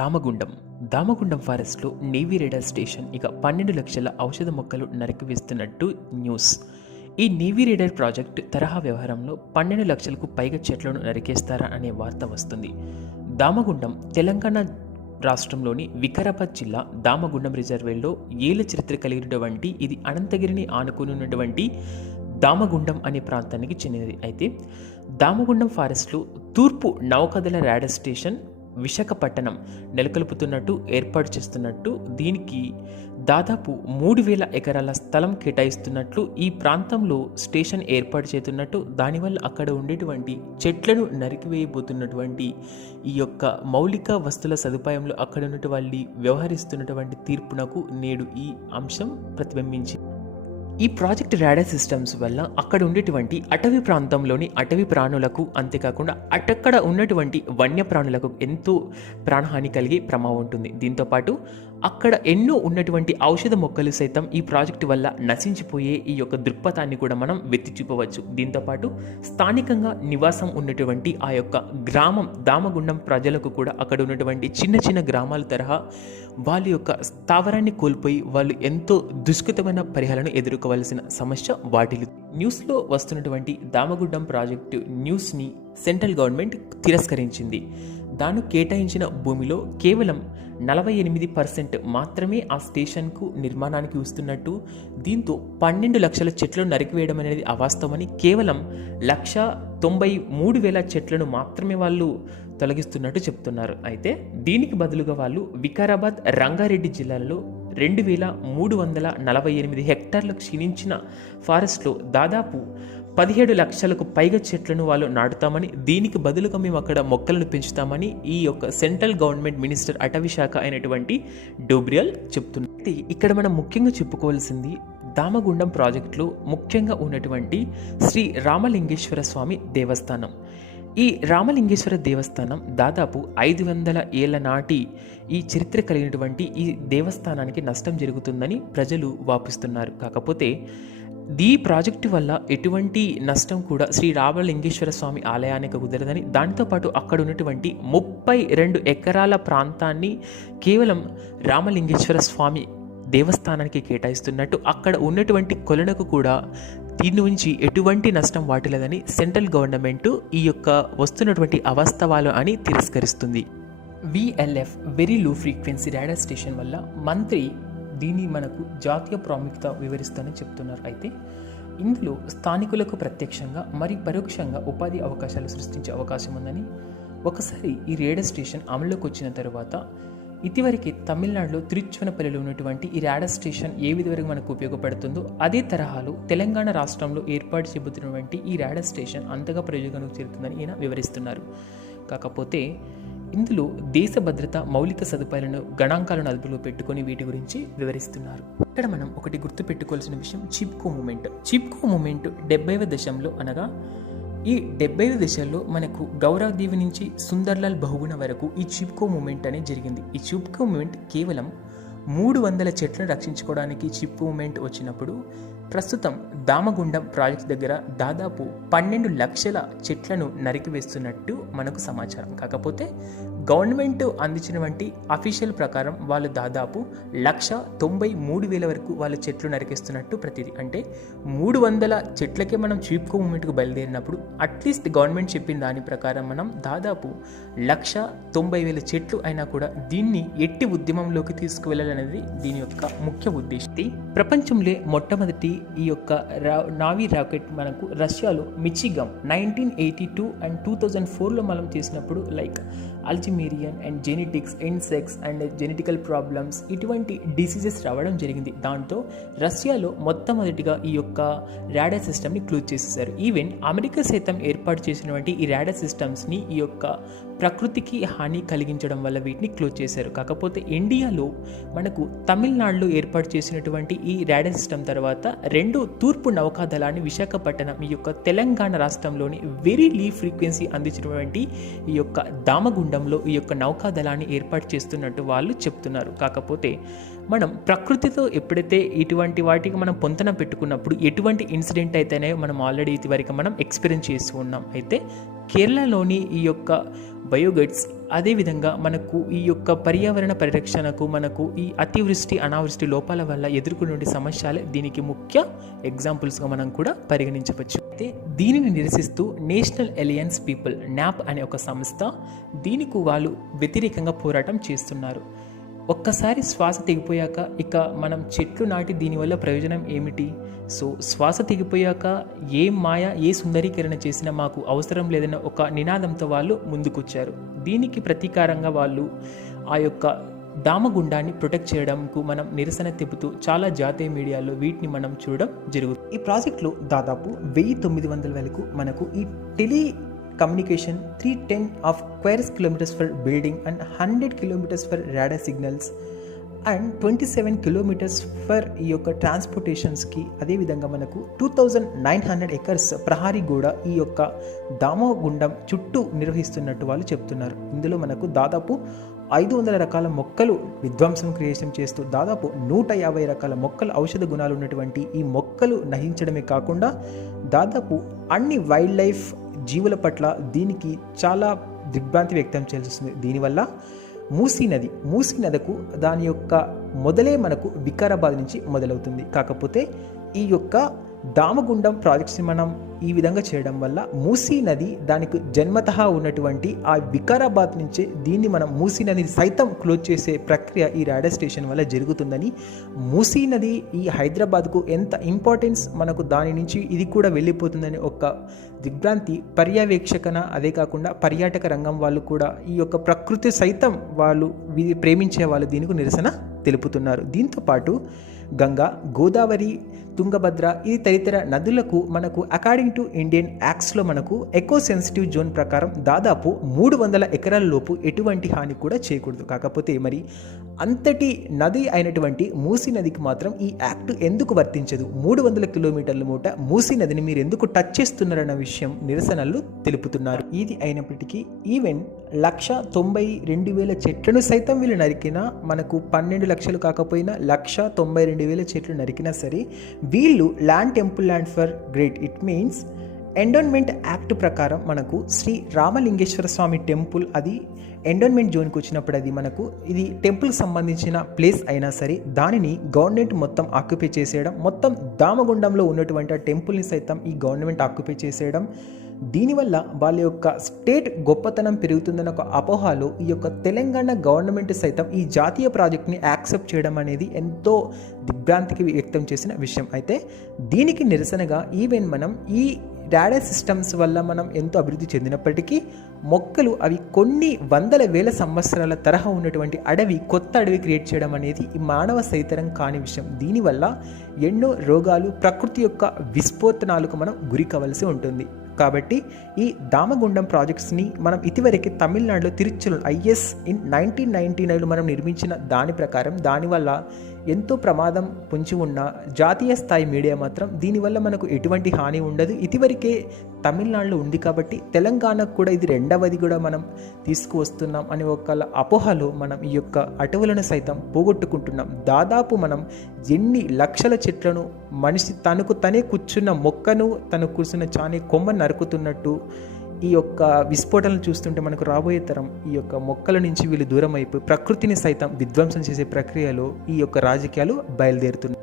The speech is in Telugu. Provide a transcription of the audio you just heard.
దామగుండం దామగుండం ఫారెస్ట్లో నేవీ రేడార్ స్టేషన్ ఇక 12 లక్షల ఔషధ మొక్కలు నరికివేస్తున్నట్టు న్యూస్. ఈ నేవీ రేడార్ ప్రాజెక్ట్ తరహా వ్యవహారంలో 12 లక్షలకు పైగా చెట్లను నరికేస్తారా అనే వార్త వస్తుంది. దామగుండం తెలంగాణ రాష్ట్రంలోని వికారాబాద్ జిల్లా దామగుండం రిజర్వేర్లో ఏళ్ల చరిత్ర కలిగినటువంటి ఇది అనంతగిరిని ఆనుకుని ఉన్నటువంటి దామగుండం అనే ప్రాంతానికి చెందినది. అయితే దామగుండం ఫారెస్ట్లో తూర్పు నౌకదళ రాడార్ స్టేషన్ విశాఖపట్నం నెలకొల్పుతున్నట్టు ఏర్పాటు చేస్తున్నట్టు, దీనికి దాదాపు 3000 ఎకరాల స్థలం కేటాయిస్తున్నట్లు, ఈ ప్రాంతంలో స్టేషన్ ఏర్పాటు చేస్తున్నట్టు, దానివల్ల అక్కడ ఉండేటువంటి చెట్లను నరికివేయబోతున్నటువంటి ఈ యొక్క మౌలిక వస్తువుల సదుపాయంలో అక్కడ ఉన్నటువంటి వ్యవహరిస్తున్నటువంటి తీర్పునకు నేడు ఈ అంశం ప్రతిబింబించింది. ఈ ప్రాజెక్ట్ రాడార్ సిస్టమ్స్ వల్ల అక్కడ ఉండేటువంటి అటవీ ప్రాంతంలోని అటవీ ప్రాణులకు, అంతేకాకుండా అటక్కడ ఉన్నటువంటి వన్యప్రాణులకు ఎంతో ప్రాణహాని కలిగే ప్రమాదం ఉంటుంది. దీంతోపాటు అక్కడ ఎన్నో ఉన్నటువంటి ఔషధ మొక్కలు సైతం ఈ ప్రాజెక్టు వల్ల నశించిపోయే ఈ యొక్క దృక్పథాన్ని కూడా మనం వెత్తి చూపవచ్చు. దీంతోపాటు స్థానికంగా నివాసం ఉన్నటువంటి ఆ యొక్క గ్రామం దామగుండం ప్రజలకు కూడా అక్కడ ఉన్నటువంటి చిన్న చిన్న గ్రామాల తరహా వాళ్ళ యొక్క స్థావరాన్ని కోల్పోయి వాళ్ళు ఎంతో దుష్కృతమైన పరిహారాలను ఎదుర్కోవాల్సిన సమస్య వాటిల్లు. న్యూస్లో వస్తున్నటువంటి దామగుండం ప్రాజెక్టు న్యూస్ని సెంట్రల్ గవర్నమెంట్ తిరస్కరించింది. దాన్ని కేటాయించిన భూమిలో కేవలం 48% మాత్రమే ఆ స్టేషన్కు నిర్మాణానికి వస్తున్నట్టు, దీంతో 12 లక్షల చెట్లు నరికివేయడం అనేది అవాస్తవమని, కేవలం 193,000 చెట్లను మాత్రమే వాళ్ళు తొలగిస్తున్నట్టు చెప్తున్నారు. అయితే దీనికి బదులుగా వాళ్ళు వికారాబాద్, రంగారెడ్డి జిల్లాలలో 2348 హెక్టార్లకు క్షీణించిన ఫారెస్ట్లో దాదాపు 17 లక్షలకు పైగా చెట్లను వాళ్ళు నాటుతామని, దీనికి బదులుగా మేము అక్కడ మొక్కలను పెంచుతామని ఈ యొక్క సెంట్రల్ గవర్నమెంట్ మినిస్టర్ అటవీ శాఖ అయినటువంటి డోబ్రియల్ చెప్తున్నారు. అయితే ఇక్కడ మనం ముఖ్యంగా చెప్పుకోవాల్సింది దామగుండం ప్రాజెక్టులో ముఖ్యంగా ఉన్నటువంటి శ్రీ రామలింగేశ్వర స్వామి దేవస్థానం. ఈ రామలింగేశ్వర దేవస్థానం దాదాపు 500 ఏళ్ల నాటి ఈ చరిత్ర కలిగినటువంటి ఈ దేవస్థానానికి నష్టం జరుగుతుందని ప్రజలు వాపిస్తున్నారు. కాకపోతే ఈ ప్రాజెక్టు వల్ల ఎటువంటి నష్టం కూడా శ్రీ రామలింగేశ్వర స్వామి ఆలయానికి కుదరదని, దాంతోపాటు అక్కడ ఉన్నటువంటి 32 ఎకరాల ప్రాంతాన్ని కేవలం రామలింగేశ్వర స్వామి దేవస్థానానికి కేటాయిస్తున్నట్టు, అక్కడ ఉన్నటువంటి కొలనుకు కూడా దీని నుంచి ఎటువంటి నష్టం వాటిలేదని సెంట్రల్ గవర్నమెంట్ ఈ యొక్క వస్తున్నటువంటి అవాస్తవాలు అని తిరస్కరిస్తుంది. VLF very low frequency radar station వల్ల మంత్రి దీన్ని మనకు జాతీయ ప్రాముఖ్యత వివరిస్తానని చెప్తున్నారు. అయితే ఇందులో స్థానికులకు ప్రత్యక్షంగా మరి పరోక్షంగా ఉపాధి అవకాశాలు సృష్టించే అవకాశం ఉందని, ఒకసారి ఈ రేడార్ స్టేషన్ అమలులోకి వచ్చిన తర్వాత ఇదివరకు తమిళనాడులో తిరుచువనపల్లిలో ఉన్నటువంటి ఈ రాడార్ స్టేషన్ ఏ విధంగా మనకు ఉపయోగపడుతుందో అదే తరహాలో తెలంగాణ రాష్ట్రంలో ఏర్పాటు చేయబోతున్నటువంటి ఈ రాడార్ స్టేషన్ అంతగా ప్రయోజనానికి చేరుతుందని ఈయన వివరిస్తున్నారు. కాకపోతే ఇందులో దేశ భద్రత, మౌలిక సదుపాయాలను, గణాంకాలను అదుపులో పెట్టుకొని వీటి గురించి వివరిస్తున్నారు. ఇక్కడ మనం ఒకటి గుర్తుపెట్టుకోవాల్సిన విషయం చిప్కో మూమెంట్. చిప్కో మూమెంట్ 70వ దశంలో, అనగా ఈ 70వ దశల్లో మనకు గౌరవదేవి నుంచి సుందర్లాల్ బహుగుణ వరకు ఈ చిప్కో మూమెంట్ అనేది జరిగింది. ఈ చిప్కో మూమెంట్ కేవలం 300 చెట్లను రక్షించుకోవడానికి చిప్కో మూమెంట్ వచ్చినప్పుడు, ప్రస్తుతం దామగుండం ప్రాజెక్ట్ దగ్గర దాదాపు 12 లక్షల చెట్లను నరికివేస్తున్నట్టు మనకు సమాచారం. కాకపోతే గవర్నమెంట్ అందించినటువంటి అఫీషియల్ ప్రకారం వాళ్ళు దాదాపు 193,000 వరకు వాళ్ళు చెట్లు నరికేస్తున్నట్టు ప్రతిదీ. అంటే 300 చెట్లకే మనం చిప్కో మూమెంట్కు బయలుదేరినప్పుడు అట్లీస్ట్ గవర్నమెంట్ చెప్పిన దాని ప్రకారం మనం దాదాపు 190,000 చెట్లు అయినా కూడా దీన్ని ఎట్టి ఉద్యమంలోకి తీసుకువెళ్ళాలనేది దీని యొక్క ముఖ్య ఉద్దేశం. ప్రపంచంలో మొట్టమొదటి ఈ యొక్క నావీ రాకెట్ మనకు రష్యాలో మిచిగమ్ 1982 అండ్ 2004లో మనం చేసినప్పుడు లైక్ అల్జిమేరియన్ and genetics, insects and genetical problems ఇటువంటి డిసీజెస్ రావడం జరిగింది. దాంతో రష్యాలో మొట్టమొదటిగా ఈ యొక్క రాడార్ సిస్టమ్ని క్లోజ్ చేసేసారు. ఈవెన్ అమెరికా సైతం ఏర్పాటు చేసినటువంటి ఈ రాడార్ సిస్టమ్స్ని ఈ యొక్క ప్రకృతికి హాని కలిగించడం వల్ల వీటిని క్లోజ్ చేశారు. కాకపోతే ఇండియాలో మనకు తమిళనాడులో ఏర్పాటు చేసినటువంటి ఈ రాడార్ సిస్టమ్ తర్వాత 2 తూర్పు నౌకాదళాన్ని విశాఖపట్నం ఈ యొక్క తెలంగాణ రాష్ట్రంలోని వెరీ లీ ఫ్రీక్వెన్సీ అందించినటువంటి ఈ యొక్క దామగుండంలో ఈ యొక్క నౌకాదళాన్ని ఏర్పాటు చేస్తున్నట్టు వాళ్ళు చెప్తున్నారు. కాకపోతే మనం ప్రకృతితో ఎప్పుడైతే ఇటువంటి వాటికి మనం పొంతన పెట్టుకున్నప్పుడు ఎటువంటి ఇన్సిడెంట్ అయితేనే మనం ఆల్రెడీ ఇది వరకు మనం ఎక్స్పీరియన్స్ చేస్తూ ఉన్నాం. అయితే కేరళలోని ఈ యొక్క బయోగైడ్స్, అదేవిధంగా మనకు ఈ యొక్క పర్యావరణ పరిరక్షణకు మనకు ఈ అతివృష్టి అనావృష్టి లోపాల వల్ల ఎదుర్కొనే సమస్యలే దీనికి ముఖ్య ఎగ్జాంపుల్స్గా మనం కూడా పరిగణించవచ్చు. అయితే దీనిని నిరసిస్తూ నేషనల్ అలయన్స్ పీపుల్ న్యాప్ అనే ఒక సంస్థ దీనికి వాళ్ళు వ్యతిరేకంగా పోరాటం చేస్తున్నారు. ఒక్కసారి శ్వాస తెగిపోయాక ఇక మనం చెట్లు నాటి దీనివల్ల ప్రయోజనం ఏమిటి? సో శ్వాస తెగిపోయాక ఏ మాయ ఏ సుందరీకరణ చేసినా మాకు అవసరం లేదన్న ఒక నినాదంతో వాళ్ళు ముందుకొచ్చారు. దీనికి ప్రతీకారంగా వాళ్ళు ఆ యొక్క దామగుండాన్ని ప్రొటెక్ట్ చేయడానికి మనం నిరసన తెలుపుతూ చాలా జాతీయ మీడియాలో వీటిని మనం చూడడం జరుగుతుంది. ఈ ప్రాజెక్టులో దాదాపు 1900 వరకు మనకు ఈ tele communication 310 of square kilometers for building and 100 kilometers for radar signals and 27 kilometers for ఈ యొక్క ట్రాన్స్పోర్టేషన్స్కి, అదేవిధంగా మనకు 2900 acres ప్రహారీ గోడ ఈ యొక్క దామోగుండం చుట్టూ నిర్వహిస్తున్నట్టు వాళ్ళు చెప్తున్నారు. ఇందులో మనకు దాదాపు 500 రకాల మొక్కలు విధ్వంసం క్రియేషన్ చేస్తూ దాదాపు 150 రకాల మొక్కలు ఔషధ గుణాలు ఉన్నటువంటి ఈ మొక్కలు నశించడమే కాకుండా దాదాపు అన్ని వైల్డ్ లైఫ్ జీవుల పట్ల దీనికి చాలా దిగ్భ్రాంతి వ్యక్తం చేయాల్సి వస్తుంది. దీనివల్ల మూసీ నదికు దాని యొక్క మొదలే మనకు వికారాబాద్ నుంచి మొదలవుతుంది. కాకపోతే ఈ యొక్క దామగుండం ప్రాజెక్ట్స్ని మనం ఈ విధంగా చేయడం వల్ల మూసీ నది దానికి జన్మతః ఉన్నటువంటి ఆ వికారాబాద్ నుంచే దీన్ని మనం మూసీ నదిని సైతం క్లోజ్ చేసే ప్రక్రియ ఈ రాడార్ స్టేషన్ వల్ల జరుగుతుందని, మూసీ నది ఈ హైదరాబాద్కు ఎంత ఇంపార్టెన్స్ మనకు దాని నుంచి ఇది కూడా వెళ్ళిపోతుందని ఒక దిగ్భ్రాంతి పర్యవేక్షకన, అదే కాకుండా పర్యాటక రంగం వాళ్ళు కూడా ఈ యొక్క ప్రకృతి సైతం వాళ్ళు ప్రేమించే వాళ్ళు దీనికి నిరసన తెలుపుతున్నారు. దీంతోపాటు గంగా, గోదావరి, తుంగభద్ర ఈ తదితర నదులకు మనకు అకార్డింగ్ టు ఇండియన్ యాక్ట్స్లో మనకు ఎకో సెన్సిటివ్ జోన్ ప్రకారం దాదాపు 300 ఎకరాల లోపు ఎటువంటి హాని కూడా చేయకూడదు. కాకపోతే మరి అంతటి నది అయినటువంటి మూసీ నదికి మాత్రం ఈ యాక్ట్ ఎందుకు వర్తించదు? 300 కిలోమీటర్ల మూట మూసీ నదిని మీరు ఎందుకు టచ్ చేస్తున్నారన్న విషయం నిరసనలు తెలుపుతున్నారు. ఇది అయినప్పటికీ ఈవెన్ 192,000 చెట్లను సైతం వీళ్ళు నరికినా, మనకు 12 లక్షలు కాకపోయినా 192,000 చెట్లు నరికినా సరే వీళ్ళు land temple land for great it means endowment act ప్రకారం మనకు శ్రీ రామలింగేశ్వర స్వామి టెంపుల్ అది ఎండోన్మెంట్ జోన్కి వచ్చినప్పుడు అది మనకు ఇది టెంపుల్కి సంబంధించిన ప్లేస్ అయినా సరే దానిని గవర్నమెంట్ మొత్తం ఆక్యుపై చేసేయడం, మొత్తం దామగుండంలో ఉన్నటువంటి ఆ టెంపుల్ని సైతం ఈ గవర్నమెంట్ ఆక్యుపై చేసేయడం, దీనివల్ల వాళ్ళ యొక్క స్టేట్ గొప్పతనం పెరుగుతుందన్న ఒక అపోహలో ఈ యొక్క తెలంగాణ గవర్నమెంట్ సైతం ఈ జాతీయ ప్రాజెక్ట్ని యాక్సెప్ట్ చేయడం అనేది ఎంతో దిగ్భ్రాంతికి వ్యక్తం చేసిన విషయం. అయితే దీనికి నిరసనగా ఈవెన్ మనం ఈ రాడార్ సిస్టమ్స్ వల్ల మనం ఎంతో అభివృద్ధి చెందినప్పటికీ మొక్కలు అవి కొన్ని వందల వేల సంవత్సరాల తరహా ఉన్నటువంటి కొత్త అడవి క్రియేట్ చేయడం అనేది ఈ మానవ సైతరం కాని విషయం. దీనివల్ల ఎన్నో రోగాలు, ప్రకృతి యొక్క విస్ఫోటనాలకు మనం గురి కావాల్సి ఉంటుంది. కాబట్టి ఈ దామగుండం ప్రాజెక్ట్స్ని మనం ఇదివరకే తమిళనాడులో తిరుచురల్ IS ఇన్ 1999 మనం నిర్మించిన దాని ప్రకారం దానివల్ల ఎంతో ప్రమాదం పొంచి ఉన్న జాతీయ స్థాయి మీడియా మాత్రం దీనివల్ల మనకు ఎటువంటి హాని ఉండదు, ఇదివరకే తమిళనాడులో ఉంది కాబట్టి తెలంగాణకు కూడా ఇది రెండవది కూడా మనం తీసుకువస్తున్నాం అనే ఒక అపోహలో మనం ఈ యొక్క అటవులను సైతం పోగొట్టుకుంటున్నాం. దాదాపు మనం ఎన్ని లక్షల చెట్లను మనిషి తనకు తనే కూర్చున్న మొక్కను తను కూర్చున్న చానే కొమ్మను నరుకుతున్నట్టు ఈ యొక్క విస్ఫోటనలు చూస్తుంటే మనకు రాబోయే తరం ఈ యొక్క మొక్కల నుంచి వీళ్ళు దూరం అయిపోయి ప్రకృతిని సైతం విధ్వంసం చేసే ప్రక్రియలో ఈ యొక్క రాజకీయాలు బయలుదేరుతున్నాయి.